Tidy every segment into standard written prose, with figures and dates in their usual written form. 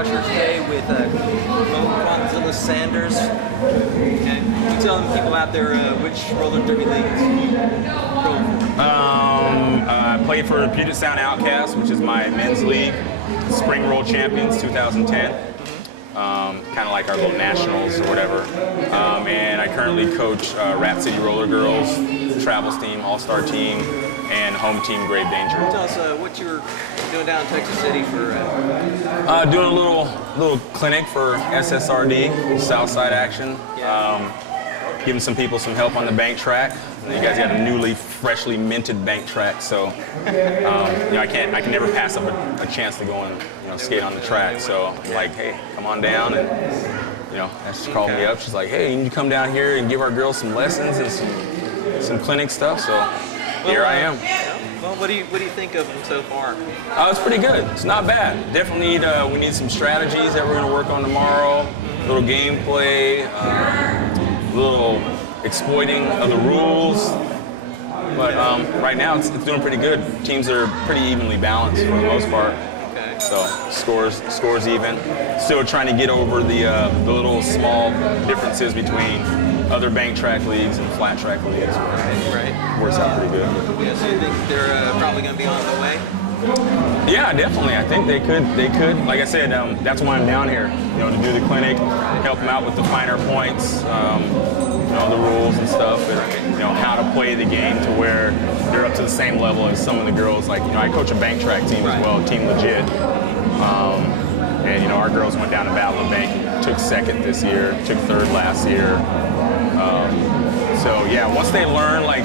out here today with Mo Quadzilla Sanders. Okay. Can you tell people out there which roller derby leagues you go for? I played for Puget Sound Outcasts, which is my men's league, Spring Roll Champions 2010. Kind of like our little nationals or whatever. And I currently coach Rat City Roller Girls, Travels Team, All-Star Team, and Home Team Grave Danger. Tell us what you're doing down in Texas City for. Doing a little clinic for SSRD, Southside Action. Yeah. Giving some people some help on the bank track. You guys got a newly, freshly minted bank track, so I can never pass up a chance to go and skate on the track. So I'm like, hey, come on down, and she called me up. She's like, hey, you need to come down here and give our girls some lessons and some clinic stuff. So here I am. Well, what do you think of them so far? It's pretty good. It's not bad. Definitely we need some strategies that we're going to work on tomorrow. A little gameplay, a little exploiting of the rules. But right now it's doing pretty good. Teams are pretty evenly balanced for the most part. Okay. So scores even. Still trying to get over the little small differences between other bank track leagues and flat track leagues. Right. Works out pretty good. Yeah, so you think they're probably going to be on the way? Yeah, definitely. I think they could. Like I said, that's why I'm down here. To do the clinic, help them out with the finer points, the rules and stuff, and how to play the game to where they're up to the same level as some of the girls. Like I coach a bank track team as well, Team Legit, and our girls went down to Battle of Bank, took second this year, took third last year. So yeah, once they learn like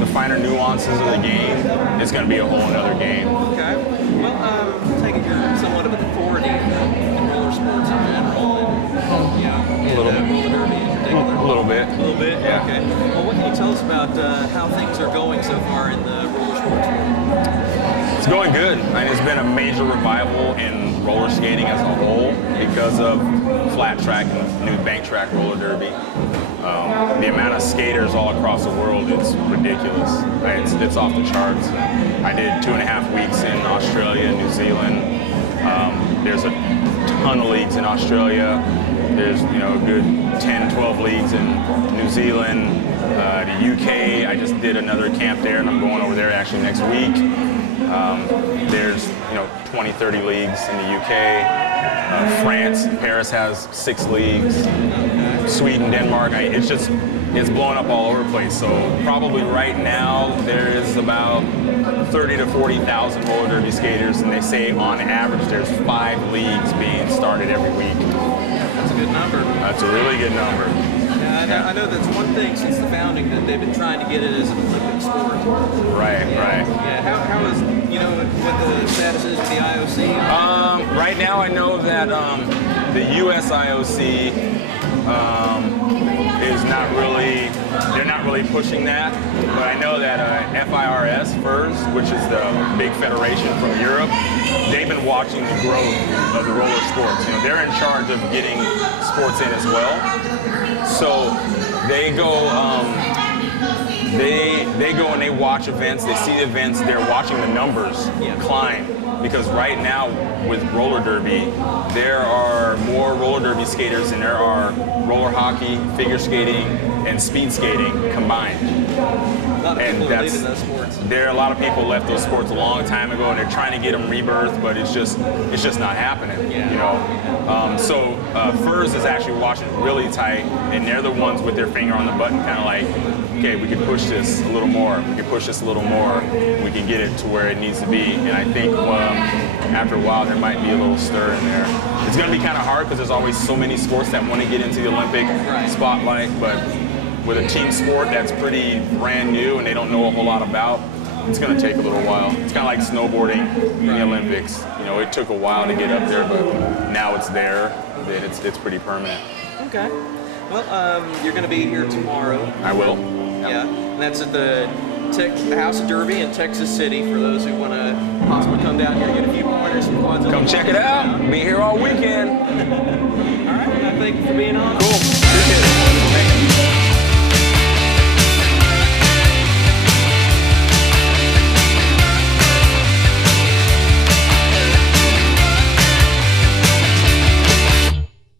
the finer nuances of the game, it's going to be a whole another game. Okay. Well, taking you're somewhat of an authority in roller sports in general, and A little bit. roller derby in particular. A little bit. A little bit. Yeah. Okay. Well, what can you tell us about how things are going so far in the roller sports world? It's going good. It's been a major revival in roller skating as a whole because of flat track and new bank track roller derby. The amount of skaters all across the world is ridiculous. It's off the charts. I did 2.5 weeks in Australia and New Zealand. There's a ton of leagues in Australia. There's a good 10, 12 leagues in New Zealand. The UK, I just did another camp there, and I'm going over there actually next week. There's 20, 30 leagues in the UK. France, Paris has 6 leagues. Sweden, Denmark, it's blowing up all over the place. So probably right now there's about 30 to 40,000 roller derby skaters, and they say on average there's 5 leagues being started every week. That's a good number. That's a really good number. Yeah, I know that's one thing since the founding that they've been trying to get it as an Olympic sport. Right. Yeah, how is, what the status is with the IOC? Right now I know that the US IOC they're not really pushing that, but I know that FIRS, which is the big federation from Europe, they've been watching the growth of the roller sports. They're in charge of getting sports in as well. So they go and they watch events, they see the events, they're watching the numbers climb. Because right now with roller derby, there are more roller derby skaters than there are roller hockey, figure skating, and speed skating combined. A lot of people are leaving those sports. A lot of people left those sports a long time ago, and they're trying to get them rebirthed, but it's just not happening. So FIRS is actually watching really tight, and they're the ones with their finger on the button, kind of like, okay, we can push this a little more. We can push this a little more. We can get it to where it needs to be. And I think after a while, there might be a little stir in there. It's going to be kind of hard because there's always so many sports that want to get into the Olympic spotlight. But with a team sport that's pretty brand new and they don't know a whole lot about, it's going to take a little while. It's kind of like snowboarding in the Olympics. It took a while to get up there, but now it's there. It's pretty permanent. Okay. Well, you're going to be here tomorrow. I will. Yeah, and that's at the House of Derby in Texas City for those who want to possibly come down here and get a few pointers from Quadzilla. Come check it out. Be here all weekend. All right, thank you for being on. Cool.